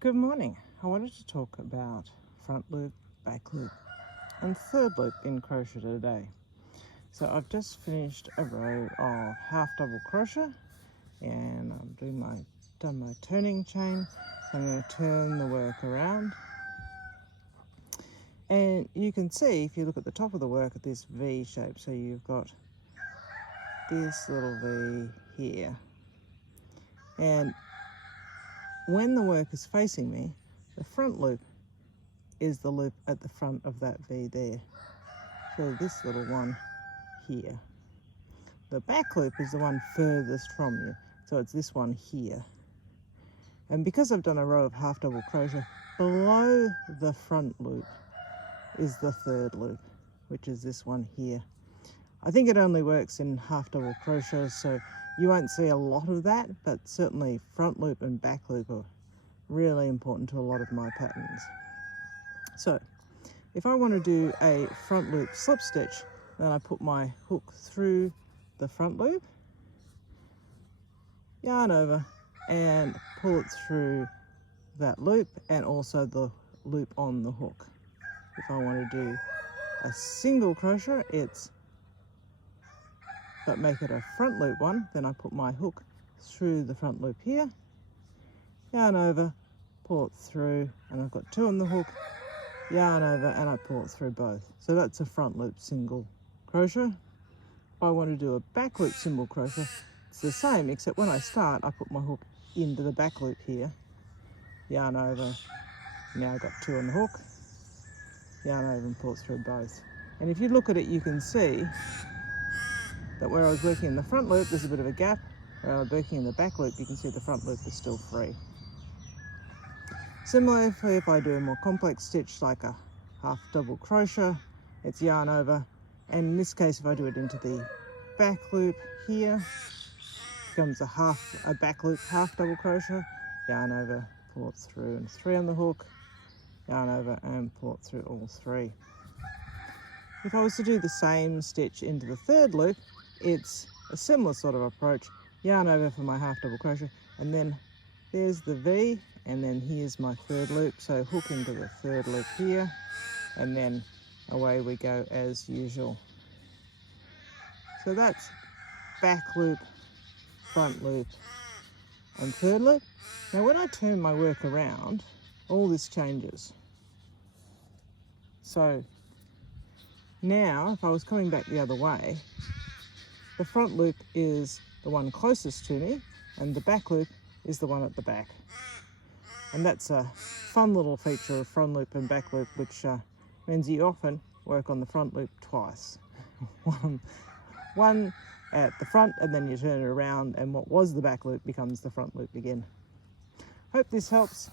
Good morning. I wanted to talk about front loop, back loop and third loop in crochet today. So I've just finished a row of half double crochet and I'm done my turning chain. So I'm going to turn the work around, and you can see if you look at the top of the work at this V shape. So you've got this little V here, and when the work is facing me, the front loop is the loop at the front of that V there. So this little one here. The back loop is the one furthest from you. So it's this one here. And because I've done a row of half double crochet, below the front loop is the third loop, which is this one here. I think it only works in half double crochet, so you won't see a lot of that, but certainly front loop and back loop are really important to a lot of my patterns. So if I want to do a front loop slip stitch, then I put my hook through the front loop, yarn over and pull it through that loop and also the loop on the hook. If I want to do a single crochet, but make it a front loop one, then I put my hook through the front loop here, yarn over, pull it through, and I've got two on the hook, yarn over, and I pull it through both. So that's a front loop single crochet. If I want to do a back loop single crochet, it's the same, except when I start, I put my hook into the back loop here, yarn over, now I've got two on the hook, yarn over and pull it through both. And if you look at it, you can see that where I was working in the front loop, there's a bit of a gap. Where I was working in the back loop, you can see the front loop is still free. Similarly, if I do a more complex stitch like a half double crochet, it's yarn over, and in this case, if I do it into the back loop here, it becomes a back loop half double crochet, yarn over, pull it through, and three on the hook, yarn over and pull it through all three. If I was to do the same stitch into the third loop, it's a similar sort of approach, yarn over for my half double crochet, and then there's the V, and then here's my third loop, so hook into the third loop here, and then away we go as usual. So that's back loop, front loop, and third loop. Now when I turn my work around, all this changes. So now if I was coming back the other way, the front loop is the one closest to me, and the back loop is the one at the back. And that's a fun little feature of front loop and back loop, which means you often work on the front loop twice. one at the front, and then you turn it around, and what was the back loop becomes the front loop again. Hope this helps.